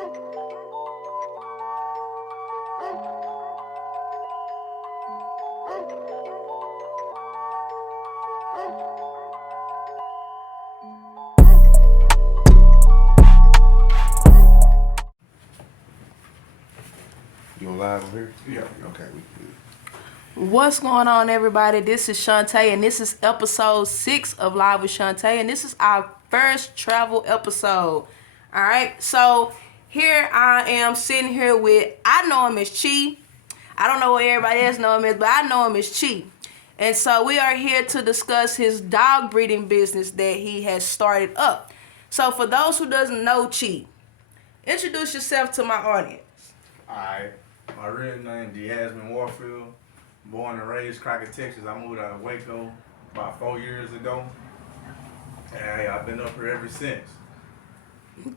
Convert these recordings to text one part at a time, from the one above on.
You on live over here? Yeah. Okay. What's going on, everybody? This is Shantae, and this is episode 6 of Live with Shantae, and this is our first travel episode. All right, so here I am sitting here with, I know him as Chi. I don't know what everybody else know him as, but I know him as Chi. And so we are here to discuss his dog breeding business that he has started up. So for those who doesn't know Chi, introduce yourself to my audience. Alright, my real name is Yasim Warfield. Born and raised Crockett, Texas. I moved out of Waco about 4 years ago. And I've been up here ever since.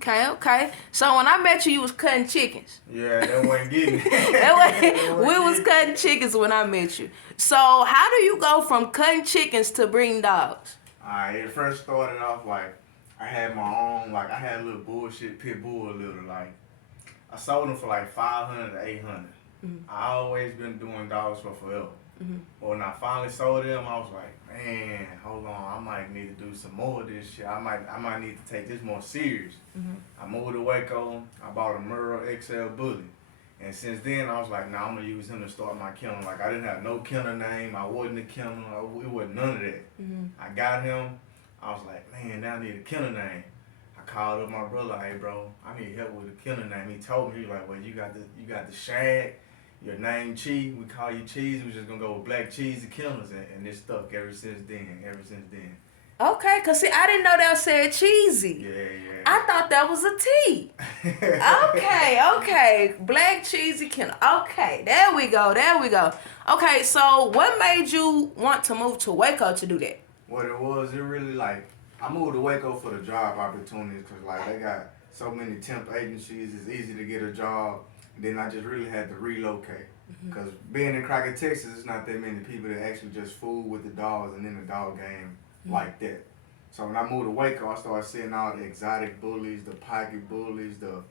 Okay. So when I met you was cutting chickens. Yeah, that wasn't getting it. We was cutting chickens when I met you. So how do you go from cutting chickens to breeding dogs? Alright, it first started off like I had my own, like I had a little bullshit pit bull a little, like I sold them for like 500 to 800. I always been doing dogs for forever. But when I finally sold them, I was like, man, hold on, I might need to do some more of this shit. I might need to take this more serious. I moved to Waco. I bought a Merle XL Bully. And since then, I was like, nah, I'm going to use him to start my kennel. Like, I didn't have no kennel name. I wasn't a kennel. It wasn't none of that. I got him. I was like, man, now I need a kennel name. I called up my brother, hey, bro, I need help with a kennel name. He told me, he was like, well, you got the shag. Your name Chi, we call you Cheese. We just gonna go with Black Cheezy Kennels, and it's stuck ever since then. Okay, cause see, I didn't know that said cheesy. Yeah. I thought that was a T. Okay. Black Cheezy Kennel. Okay, there we go. Okay, so what made you want to move to Waco to do that? What it was, it really like, I moved to Waco for the job opportunities, cause like they got so many temp agencies, it's easy to get a job. Then I just really had to relocate. Because being in Crockett, Texas, it's not that many people that actually just fool with the dogs and in the dog game like that. So when I moved to Waco, I started seeing all the exotic bullies, the pocket bullies, the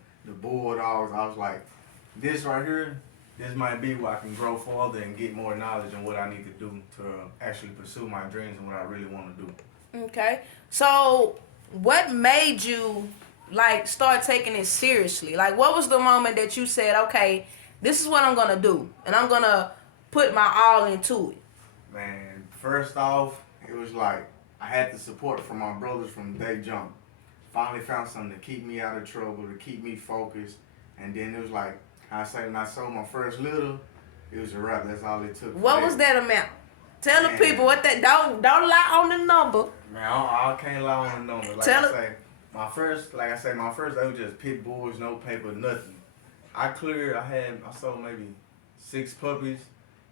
bulldogs. I was like, this right here, this might be where I can grow further and get more knowledge on what I need to do to actually pursue my dreams and what I really want to do. Okay, so what made you like start taking it seriously? Like, what was the moment that you said, okay, this is what I'm gonna do, and I'm gonna put my all into it? Man, first off, it was like I had the support from my brothers from day jump. Finally found something to keep me out of trouble, to keep me focused, and then it was like I say, when I sold my first litter, it was a wrap. That's all it took. What was that amount? Tell the people what that. Don't lie on the number. Man, I can't lie on the number. My first, they was just pit bulls, no paper, nothing. I sold maybe 6 puppies,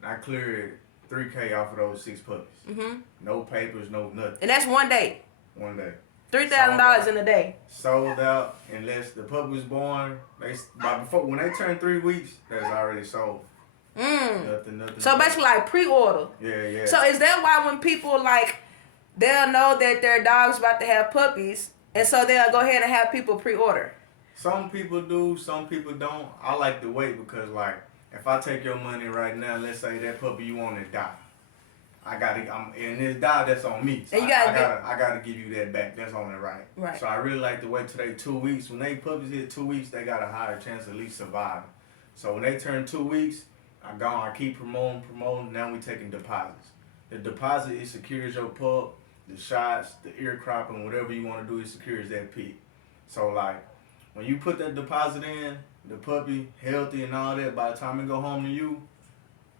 and I cleared $3K off of those 6 puppies. No papers, no nothing. And that's one day. One day. $3,000 in a day. Sold out unless the puppy was born. When they turned 3 weeks, that's already sold. Nothing. So basically, like pre-order. Yeah. So is that why when people they'll know that their dog's about to have puppies, and so they'll go ahead and have people pre-order? Some people do, some people don't. I like to wait because, if I take your money right now, let's say that puppy you want to die, and this die, that's on me. So and I gotta give you that back. That's only right. Right. So I really like to wait till they 2 weeks. When they puppies hit 2 weeks, they got a higher chance of at least surviving. So when they turn 2 weeks, I keep promoting. Now we taking deposits. The deposit, it secures your pup, the shots, the ear cropping, whatever you want to do, it secures that pig. So when you put that deposit in, the puppy healthy and all that, by the time it go home to you,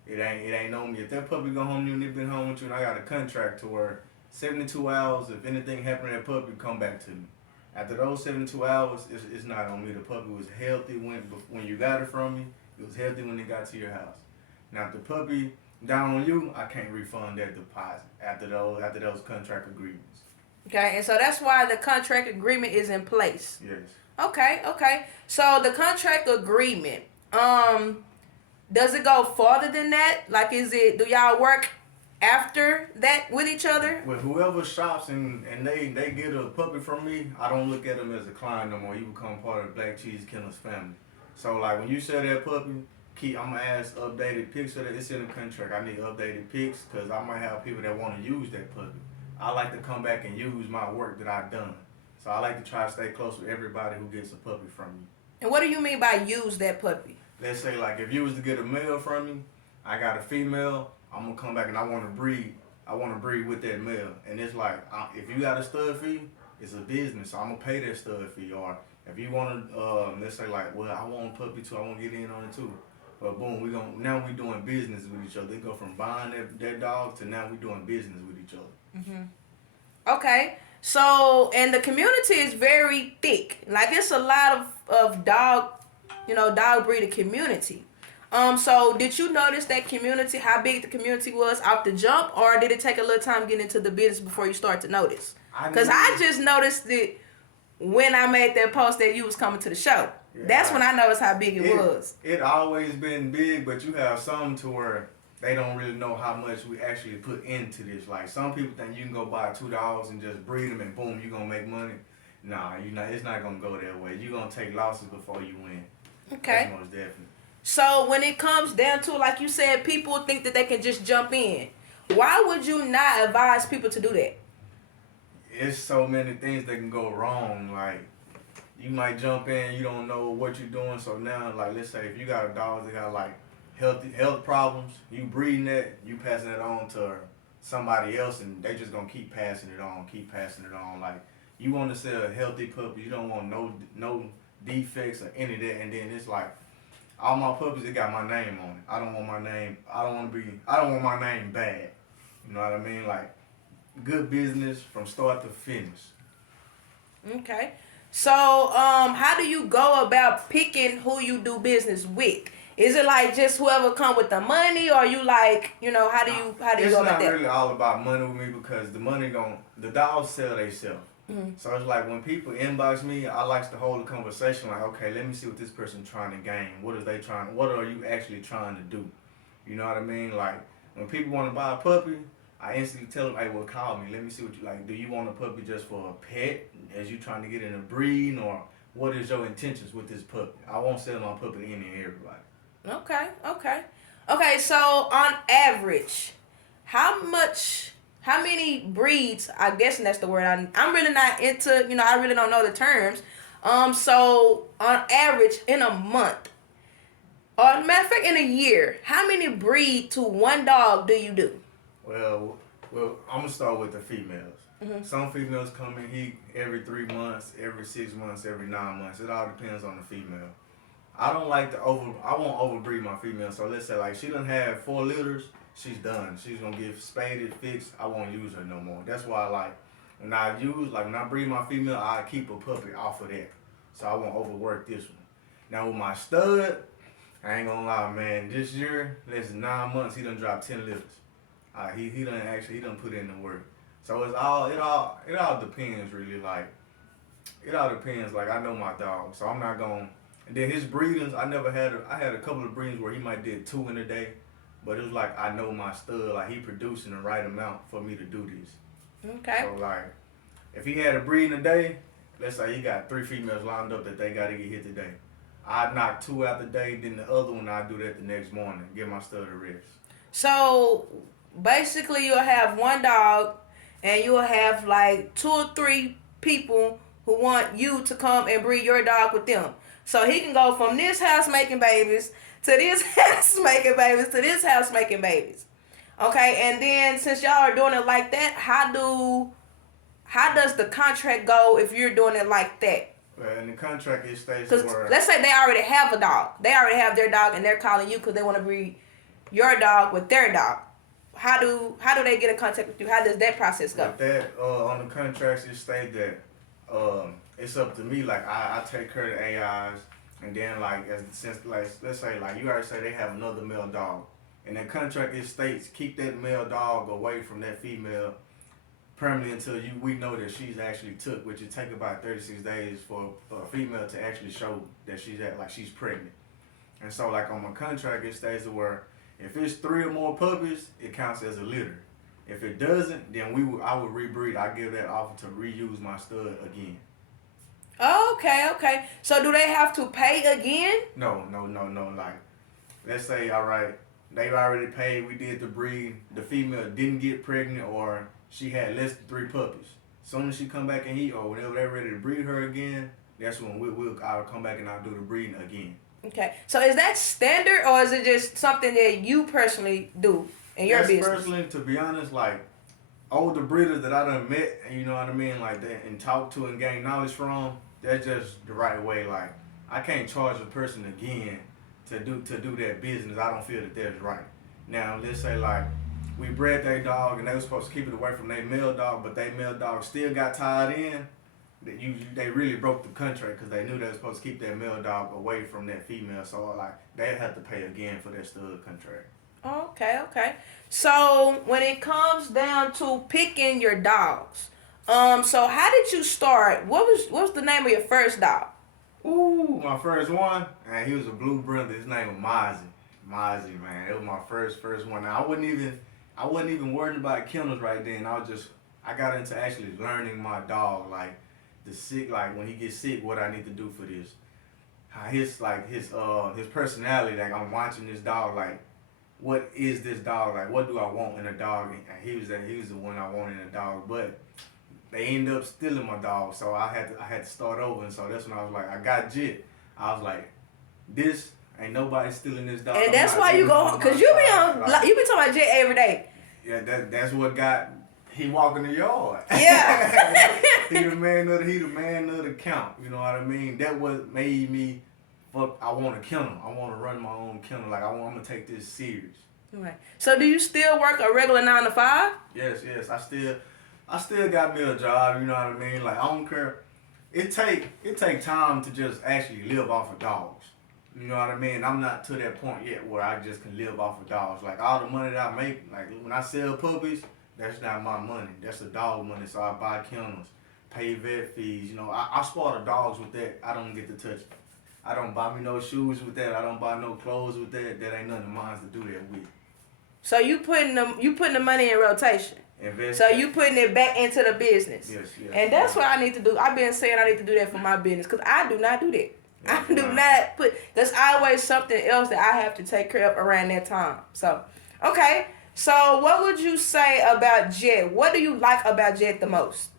it ain't on me. If that puppy go home to you and it been home with you, and I got a contract to where 72 hours, if anything happened to that puppy, come back to me. After those 72 hours, it's not on me. The puppy was healthy when you got it from me. It was healthy when it got to your house. Now if the puppy down on you, I can't refund that deposit after those contract agreements. Okay, and so that's why the contract agreement is in place. Yes. Okay. So the contract agreement, does it go farther than that? Like, do y'all work after that with each other? With whoever shops and they get a puppy from me, I don't look at them as a client no more. You become part of the Black Cheezy Kennels family. So like when you sell that puppy, I'm gonna ask updated pics of it. It's in the contract. I need updated pics because I might have people that want to use that puppy. I like to come back and use my work that I've done. So I like to try to stay close with everybody who gets a puppy from me. And what do you mean by use that puppy? Let's say like if you was to get a male from me, I got a female, I'm gonna come back and I want to breed. I want to breed with that male. And it's like, if you got a stud fee, it's a business. So I'm gonna pay that stud fee. Or if you want to, let's say like, well, I want a puppy too. I want to get in on it too. But boom, now we doing business with each other. They go from buying that dog to now we doing business with each other. Mm-hmm. Okay. So, and the community is very thick. Like, it's a lot of dog breeder community. So did you notice that community, how big the community was off the jump, or did it take a little time getting into the business before you start to notice? Because I just noticed it when I made that post that you was coming to the show. Yeah, that's when I noticed how big it was. It always been big, but you have some to where they don't really know how much we actually put into this. Like, some people think you can go buy $2 and just breed them and boom, you're going to make money. Nah, it's not going to go that way. You're going to take losses before you win. Okay. That's most definitely. So when it comes down to, like you said, people think that they can just jump in. Why would you not advise people to do that? It's so many things that can go wrong. Like, you might jump in, you don't know what you're doing. So now, like, let's say if you got a dog that got like health problems, you breeding that, you passing it on to somebody else, and they just gonna keep passing it on. Like, you want to sell a healthy puppy, you don't want no defects or any of that, and then it's like, all my puppies, they got my name on it. I don't want my name bad. You know what I mean? Like, good business from start to finish. Okay. So, how do you go about picking who you do business with? Is it like just whoever come with the money, or you like, how do you go about that? It's not really all about money with me, because the dogs sell themselves. Mm-hmm. So it's like when people inbox me, I like to hold a conversation like, okay, let me see what this person's trying to gain. What are you actually trying to do? You know what I mean? Like, when people want to buy a puppy, I instantly tell them, hey, well, call me. Let me see what you like. Do you want a puppy just for a pet, as you trying to get in a breed, or what is your intentions with this puppy? I won't sell my puppy to any and everybody. Okay, so on average, how many breeds, I guess that's the word, I'm really not into, I really don't know the terms. So on average, in a month, or matter of fact, in a year, how many breed to one dog do you do? Well, I'm going to start with the females. Mm-hmm. Some females come in heat every 3 months, every 6 months, every 9 months. It all depends on the female. I won't overbreed my female. So let's say like she done have 4 litters, she's done. She's gonna get spaded, fixed. I won't use her no more. That's why when I breed my female, I keep a puppy off of that. So I won't overwork this one. Now with my stud, I ain't gonna lie, man. This year, less than 9 months, he done dropped 10 litters. He done put in the work. So it all depends really. Like, it all depends. Like, I know my dog, so I'm not gonna. And then his breedings, I had a couple of breedings where he might did 2 in a day, but it was like, I know my stud, like, he producing the right amount for me to do this. Okay. So like, if he had a breed in a day, let's say he got 3 females lined up that they gotta get hit today, I'd knock 2 out the day, then the other one I'd do that the next morning, give my stud a rest. So basically you'll have one dog and you'll have like 2 or 3 people who want you to come and breed your dog with them. So he can go from this house making babies to this house making babies to this house making babies. Okay, and then since y'all are doing it like that, how does the contract go if you're doing it like that? Well, in the contract it states where, let's say they already have a dog. They already have their dog and they're calling you because they want to breed your dog with their dog. How do they get in contact with you? How does that process go? With that, on the contracts it states that it's up to me. Like, I take care of the AIs, and then let's say like you already say they have another male dog. In that contract it states keep that male dog away from that female permanently until we know that she's actually took, which it take about 36 days for a female to actually show that she's pregnant. And so like on my contract it states where if it's 3 or more puppies, it counts as a litter. If it doesn't, then I would rebreed. I give that offer to reuse my stud again. Okay. So do they have to pay again? No. Like, let's say, all right, they already paid. We did the breed. The female didn't get pregnant, or she had less than 3 puppies. Soon as she come back and heat, or whenever they're ready to breed her again, that's when I'll come back and I'll do the breeding again. Okay. So is that standard, or is it just something that you personally do in your business? Personally, to be honest, like, older breeders that I done met, you know what I mean, like that, and talk to and gain knowledge from, that's just the right way. Like, I can't charge a person again to do that business. I don't feel that that's right. Now, let's say like we bred their dog and they were supposed to keep it away from their male dog, but their male dog still got tied in. They really broke the contract because they knew they were supposed to keep their male dog away from that female. So like they had to pay again for that stud contract. Okay. So when it comes down to picking your dogs, so how did you start? What was the name of your first dog? Ooh, my first one, and he was a blue brother. His name was Mozzie. Mozzie, man, it was my first one. Now, I wasn't even worried about kennels right then. I got into actually learning my dog, like when he gets sick, what I need to do for this. How his personality, like I'm watching this dog, like what is this dog, like what do I want in a dog? And he was the one I wanted in a dog, but they ended up stealing my dog, so I had to start over. And so that's when I was like, I got Jit. I was like, this ain't nobody stealing this dog. And that's why you go, cause you be talking about Jit every day. Yeah, that's what got he walking the yard. Yeah. he the man of the count. You know what I mean? That what made me. I want a kennel. I want to run my own kennel. Like I'm gonna take this serious. Right. So do you still work a regular 9 to 5? Yes. I still got me a job, you know what I mean? Like I don't care. It take time to just actually live off of dogs. You know what I mean? I'm not to that point yet where I just can live off of dogs. Like all the money that I make, like when I sell puppies, that's not my money. That's the dog money. So I buy kennels, pay vet fees. You know, I spoil the dogs with that. I don't get to touch it. I don't buy me no shoes with that. I don't buy no clothes with that. That ain't nothing of mine to do that with. So you putting the money in rotation. So you putting it back into the business. Yes. And that's what I need to do. I've been saying I need to do that for my business because I do not do that. I do not put. There's always something else that I have to take care of around that time. So, okay. So what would you say about Jet? What do you like about Jet the most?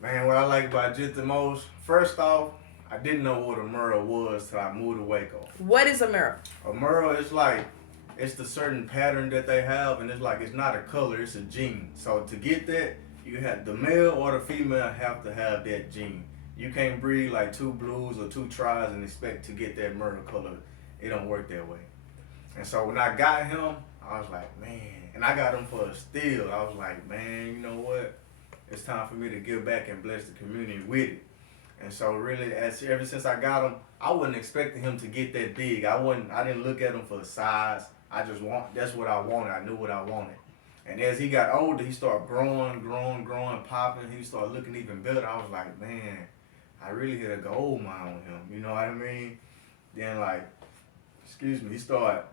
Man, what I like about Jet the most, first off, I didn't know what a Merle was till I moved to Waco. What is a Merle? A Merle is like, it's the certain pattern that they have, and it's not a color, it's a gene. So to get that, you have the male or the female have to have that gene. You can't breed like 2 blues or 2 tries and expect to get that Merle color. It don't work that way. And so when I got him, I was like, man, and I got him for a steal. I was like, man, you know what? It's time for me to give back and bless the community with it. And so really, ever since I got him, I wasn't expecting him to get that big. I didn't look at him for the size. That's what I wanted. I knew what I wanted. And as he got older, he started growing, popping. He started looking even better. I was like, man, I really hit a gold mine on him. You know what I mean? Then he started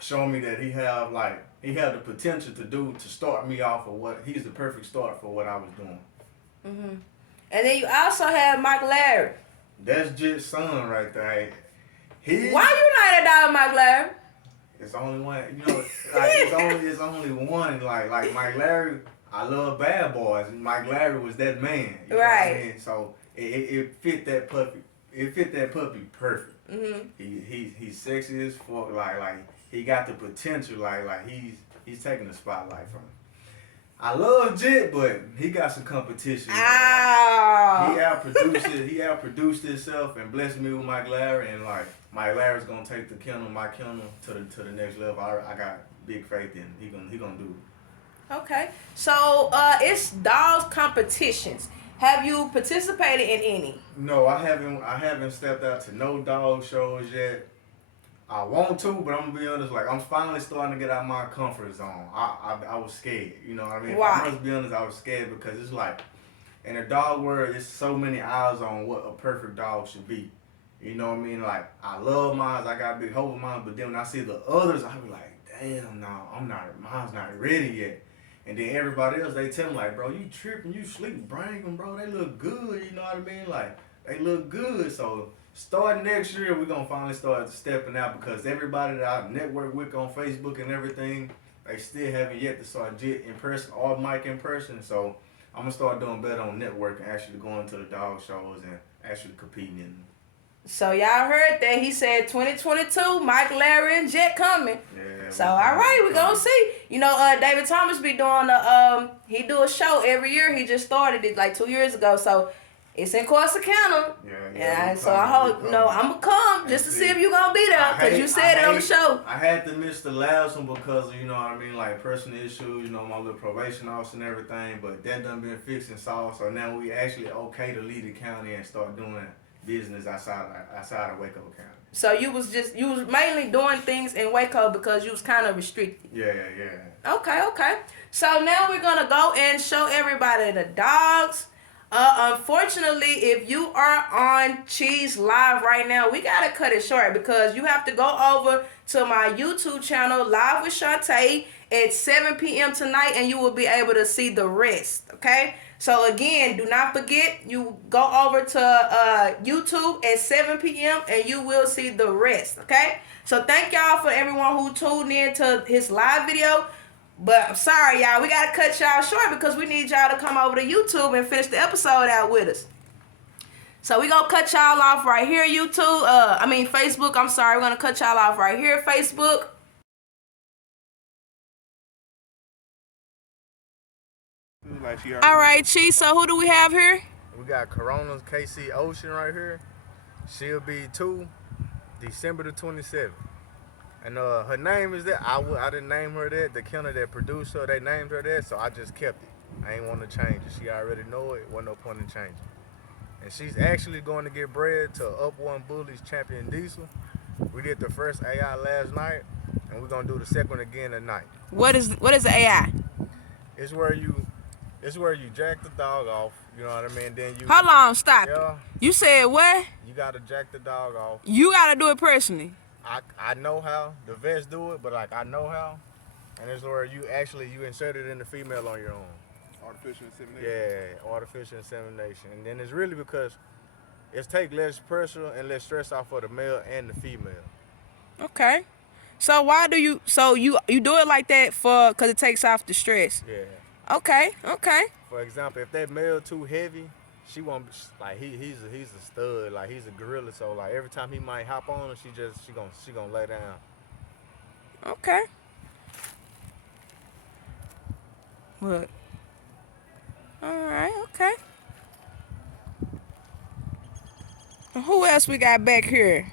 showing me that he had the potential to start me off of he's the perfect start for what I was doing. Mm-hmm. And then you also have Mike Larry. That's Jit's son right there. Why you not a dog, Mike Larry? It's only one, you know, like it's only one. Like Mike Larry, I love bad boys, and Mike Larry was that man. You know what I mean? So it fit that puppy. It fit that puppy perfect. Mm-hmm. He's sexy as fuck. Like he got the potential. Like he's taking the spotlight from him. I love Jit, but he got some competition. Ow. He outproduced himself and blessed me with Mike Larry, and like Mike Larry's gonna take my kennel to the next level. I got big faith in him. He gonna do it. Okay, so it's dogs competitions. Have you participated in any? No, I haven't stepped out to no dog shows yet. I want to, but I'm gonna be honest. Like I'm finally starting to get out of my comfort zone. I was scared. You know what I mean? Why? I must be honest. I was scared because it's like in the dog world, there's so many eyes on what a perfect dog should be. You know what I mean? Like I love mine. I got a big hope of mine. But then when I see the others, I be like, damn, no, mine's not ready yet. And then everybody else, they tell me like, bro, you tripping, you sleep, bring them, bro. They look good, you know what I mean? Like, they look good. So starting next year, we're gonna finally start stepping out because everybody that I network with on Facebook and everything, they still haven't yet to start Jet in person or Mike in person. So I'm gonna start doing better on networking, actually going to the dog shows and actually competing in them. So y'all heard that he said 2022, Mike, Larry, and Jet coming. Yeah. So all right, we gonna see. You know, David Thomas be doing he do a show every year. He just started it like 2 years ago. So it's in Corsicana. Yeah. So I hope I'm gonna come just to see if you gonna be there because you said it on the show. I had to miss the last one because of, you know what I mean, like personal issues. You know, my little probation officer and everything. But that done been fixed and solved. So now we actually okay to leave the county and start doing business outside of Waco County. So you was mainly doing things in Waco because you was kind of restricted. Yeah. Okay. So now we're gonna go and show everybody the dogs. Unfortunately, if you are on Cheese Live right now, we gotta cut it short because you have to go over to my YouTube channel, Live with Shantae, at 7 p.m. tonight, and you will be able to see the rest. Okay. So again, do not forget, you go over to YouTube at 7 p.m. and you will see the rest, okay? So thank y'all for everyone who tuned in to his live video. But I'm sorry, y'all, we got to cut y'all short because we need y'all to come over to YouTube and finish the episode out with us. So we going to cut y'all off right here, Facebook. I'm sorry, we're going to cut y'all off right here, Facebook. All right, Cheese, so who do we have here? We got Corona's KC Ocean right here. She'll be 2 December the 27th. And her name is that. I didn't name her that. The kennel that produced her, they named her that, so I just kept it. I ain't want to change it. She already know it. Wasn't no point in changing. And she's actually going to get bred to Up One Bullies Champion Diesel. We did the first AI last night, and we're going to do the second one again tonight. What is the AI? It's where you jack the dog off, you know what I mean? Then you... Hold on, stop. Yeah. You said what? You got to jack the dog off. You got to do it personally. I know how. The vets do it, but like I know how. And it's where you insert it in the female on your own. Artificial insemination? Yeah, artificial insemination. And then it's really because it's take less pressure and less stress off for the male and the female. Okay. So why do you do it like that because it takes off the stress? Yeah. Okay. For example, if that male too heavy, she won't like he's a stud, like he's a gorilla, so like every time he might hop on her, she gonna lay down. Okay. What? Alright, okay. Who else we got back here?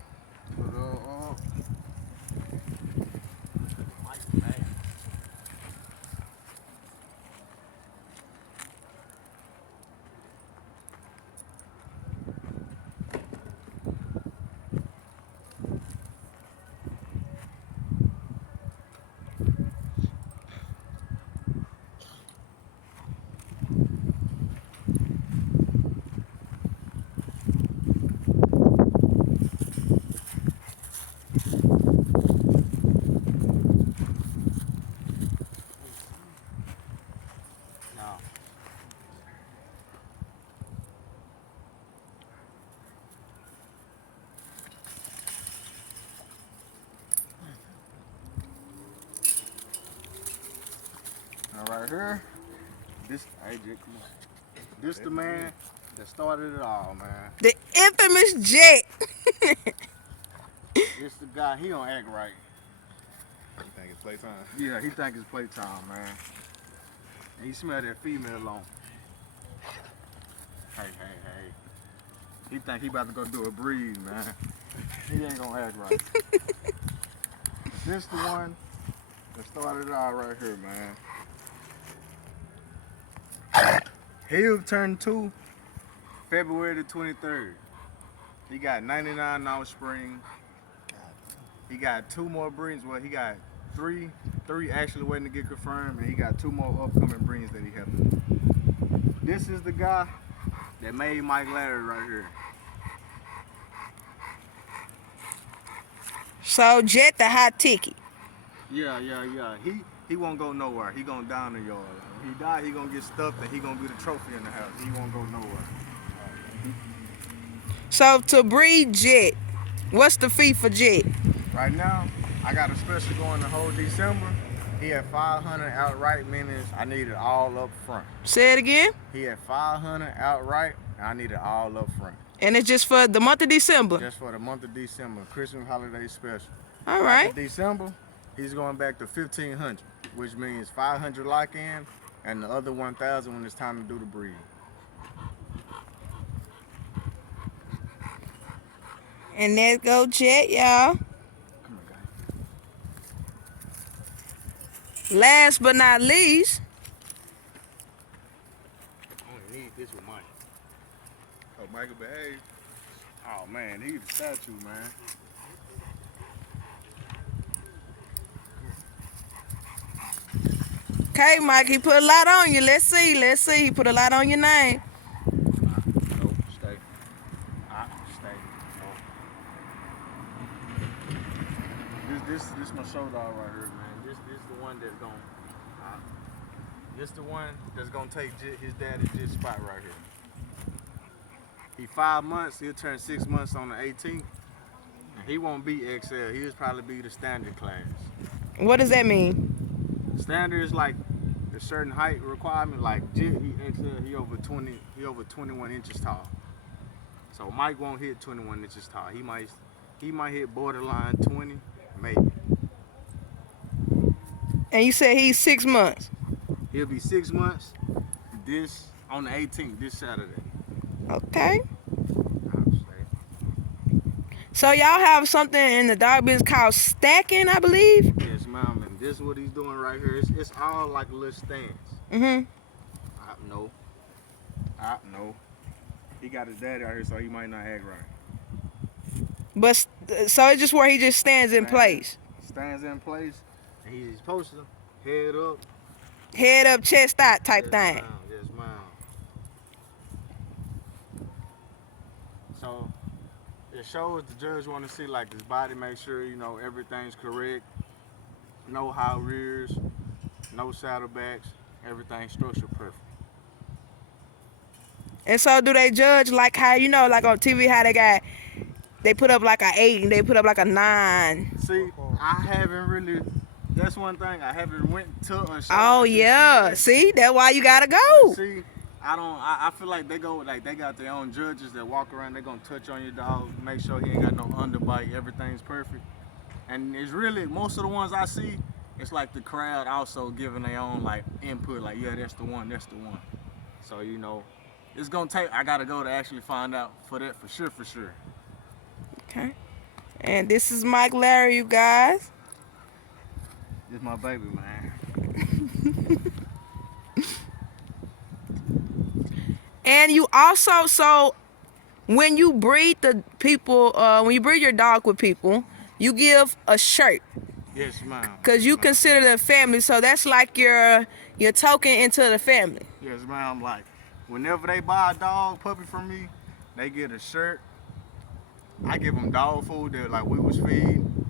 Right here, this the man that started it all, man. The infamous Jet. This the guy, he don't act right. You think it's playtime? Yeah, he think it's playtime, man. And he smell that female on. Hey. He think he about to go do a breed, man. He ain't gonna act right. This the one that started it all right here, man. He'll turn 2 February the 23rd. He got 99 offspring. He got 2 more breeds. Well, he got three actually waiting to get confirmed, and he got 2 more upcoming breeds that he have to do. This is the guy that made Mike Larry right here. So Jet the hot ticket. Yeah. he won't go nowhere. He gonna die in the yard. When he die, he gonna get stuffed and he gonna be the trophy in the house. He won't go nowhere. So to breed Jet, what's the fee for Jet? Right now, I got a special going the whole December. He had 500 outright, meaning I need it all up front. Say it again. He had 500 outright, and I need it all up front. And it's just for the month of December? Just for the month of December, Christmas holiday special. All right. After December, he's going back to 1,500, which means 500 lock-in, and the other 1,000 when it's time to do the breed. And there go Jet, y'all. Last but not least, I only need this with Mike. Oh, Michael behave. Oh man, he's a statue, man. okay, Mike, he put a lot on you. Let's see. He put a lot on your name. No, stay. Stay. No. This my show dog right here, man. This the one that's gonna. This the one that's gonna take his daddy's spot right here. He 5 months. He'll turn 6 months on the 18th. And he won't be XL. He'll probably be the standard class. What does that mean? Standard is like a certain height requirement. Like Jit, he XL. He over 20. He over 21 inches tall. So Mike won't hit 21 inches tall. He might hit borderline 20, maybe. And you said he's 6 months. He'll be 6 months. This on the 18th. This Saturday. Okay. So y'all have something in the dog business called stacking, I believe? Yes, ma'am. And this is what he's doing right here. It's all like little stands. Mm-hmm. No. He got his daddy out here, so he might not act right. But so it's just where he just stands in place. Stands in place. And he's supposed to head up. Head up, chest out type thing. Yes, ma'am. So it shows the judge want to see like his body, make sure everything's correct. No high rears, no saddlebacks, everything's structured perfect. And so do they judge like how like on TV how they put up like a 8 and they put up like a 9? See, I haven't really. That's one thing I haven't went to a show. Oh yeah, see, that's why you gotta go. See, I feel like they go like they got their own judges that walk around. They're gonna touch on your dog, make sure he ain't got no underbite, everything's perfect. And it's really most of the ones I see, it's like the crowd also giving their own like input, like yeah, that's the one. So it's gonna take. I gotta go to actually find out for that for sure. Okay. And this is Mike Larry, you guys. It's my baby, man. And you also, so when you breed the people, when you breed your dog with people, you give a shirt. Yes, ma'am. Because you consider them family, so that's like your token into the family. Yes, ma'am. Like, whenever they buy a dog puppy from me, they get a shirt. I give them dog food that like we was feeding,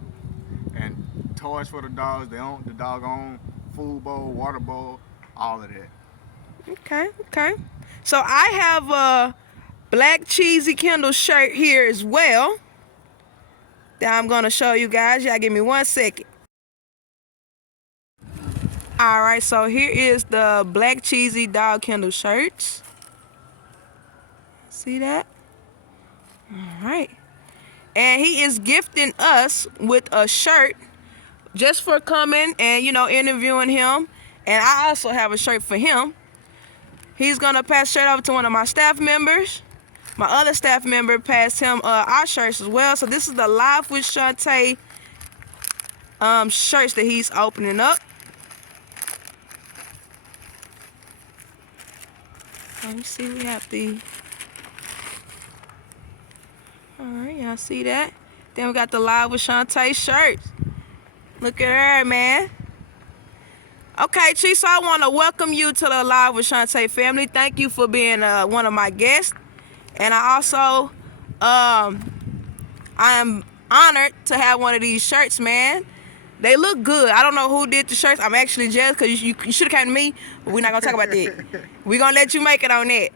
and toys for the dogs. The dog own food bowl, water bowl, all of that. Okay. So I have a Black Cheesy Kennels shirt here as well that I'm gonna show you guys. Y'all give me 1 second. All right, so here is the Black Cheesy Dog Kennel shirts. See that? All right. And he is gifting us with a shirt just for coming and, interviewing him. And I also have a shirt for him. He's going to pass the shirt over to one of my staff members. My other staff member passed him our shirts as well. So this is the Live with Shantae shirts that he's opening up. Let me see, we have the... Alright, y'all see that? Then we got the Live with Shantae shirts. Look at her, man. Okay, Chief, so I want to welcome you to the Live with Shantae family. Thank you for being one of my guests. And I also, I am honored to have one of these shirts, man. They look good. I don't know who did the shirts. I'm actually jealous because you should have came to me, but we're not going to talk about that. We're going to let you make it on that.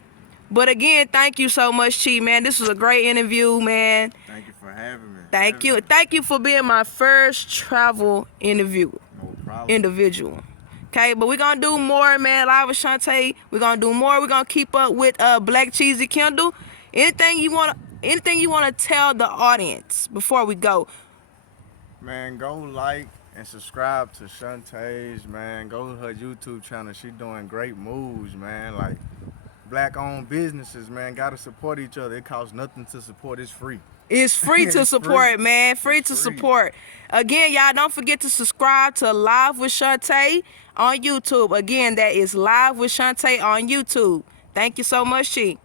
But again, thank you so much, Chi, man. This was a great interview, man. Thank you for having me. Thank you. Thank you for being my first travel interview. No problem. Individual. Okay, but we're going to do more, man. Live with Shantae. We're going to do more. We're going to keep up with Black Cheezy Kendall. Anything you want to tell the audience before we go? Man, go like and subscribe to Shantae's, man. Go to her YouTube channel. She doing great moves, man. Like, black-owned businesses, man, gotta support each other. It costs nothing to support. It's free. It's free to support, free. man. Free to support. Again, y'all don't forget to subscribe to Live with Shantae on YouTube. Again, that is Live with Shantae on YouTube. Thank you so much, Chi.